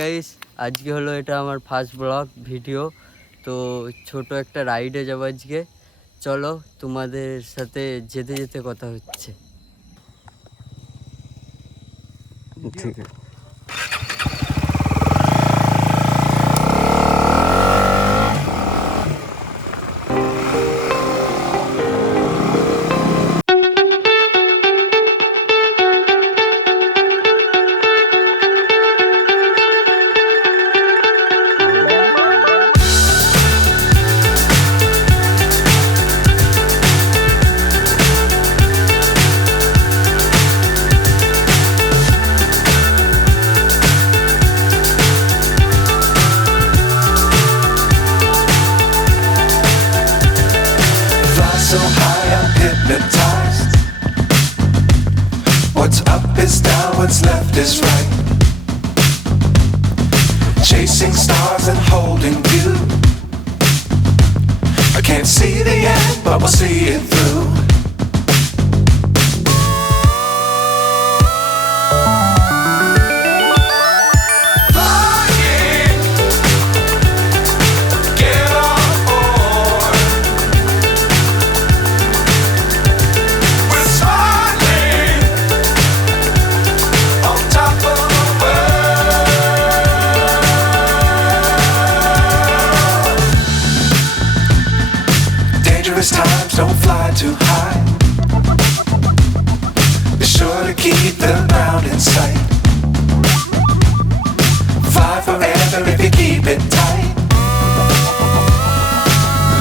Guys, আজকে হলো এটা আমার ফার্স্ট ব্লগ ভিডিও। তো ছোট একটা রাইডে যাবো আজকে। চলো তোমাদের সাথে যেতে যেতে কথা হচ্ছে। ঠিক আছে। So high I'm hypnotized. What's up is down, what's left is right. Chasing stars and holding you. I can't see the end, but we'll see it through. Times don't fly too high. Be sure to keep the ground in sight. Fly forever if you keep it tight.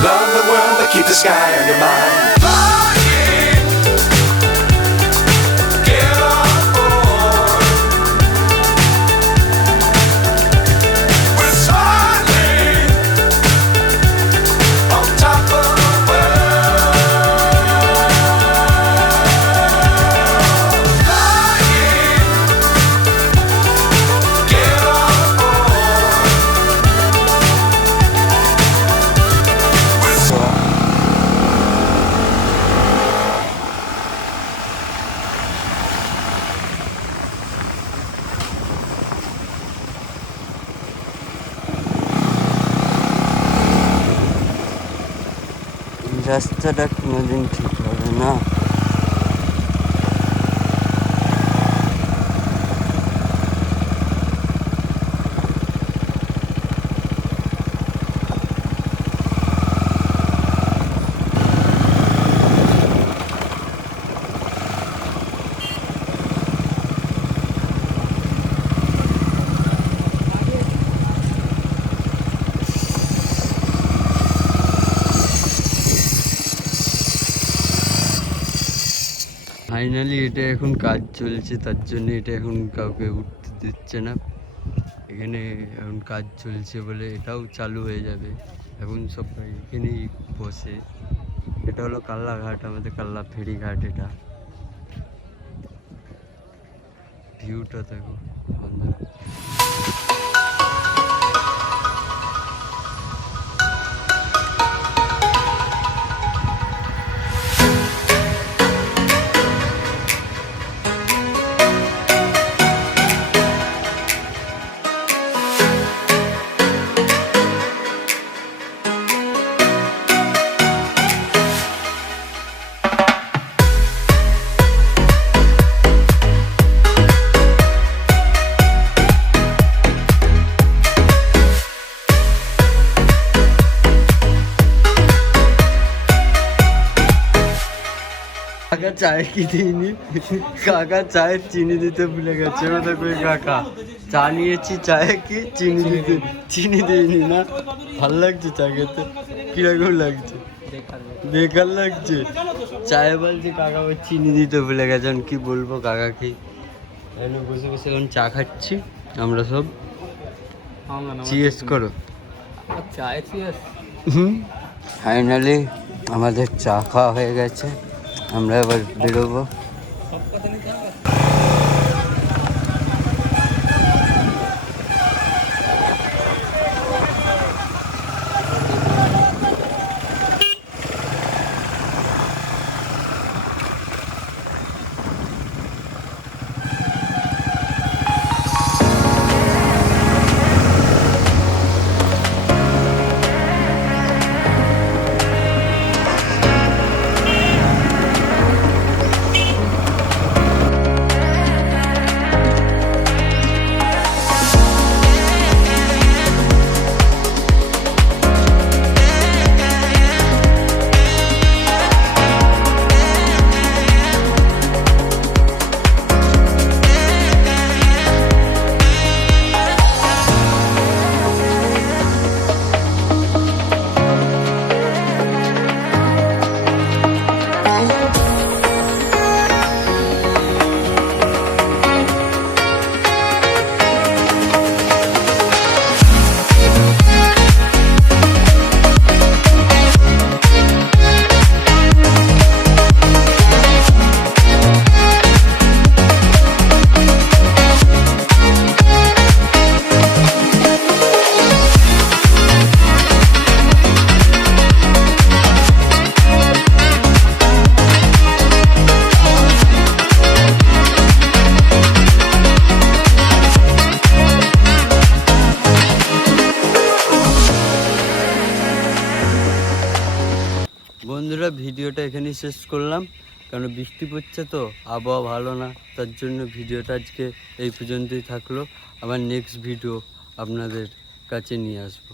Love the world but keep the sky on your mind. রাস্তাটা কোনোদিন ঠিক হবে না। Finally এটা এখন কাজ চলছে, তার জন্য এটা এখন কাউকে উঠতে দিচ্ছে না। এখানে এখন কাজ চলছে বলে এটাও চালু হয়ে যাবে। এখন সবাই এখানেই বসে। এটা হলো কাল্লাঘাট, আমাদের কাল্লা ফেরিঘাট। এটা ভিউটা দেখো বন্ধুরা। কাকা চায় কি দিইনি, কাকা চায়ে চিনি দিতে ভুলে গেছে। ও দেখো কাকা চা নিয়েছি, চায়ে কি চিনি দিইনি না। ভাল লাগছে চা খেতে? কিরকম লাগছে? বেকার লাগছে। চায়ে বলছে কাকা ওই চিনি দিতে ভুলে গেছে। এখন কি বলবো কাকাকে? এখানে বসে বসে এখন চা খাচ্ছি আমরা সব। চিয়ার্স করো। ফাইনালি আমাদের চা খাওয়া হয়ে গেছে, আমরা এবার বেরোবো। বন্ধুরা ভিডিওটা এখানেই শেষ করলাম, কারণ বৃষ্টি পড়ছে তো আবহাওয়া ভালো না, তার জন্য ভিডিওটা আজকে এই পর্যন্তই থাকলো। আবার নেক্সট ভিডিও আপনাদের কাছে নিয়ে আসবো।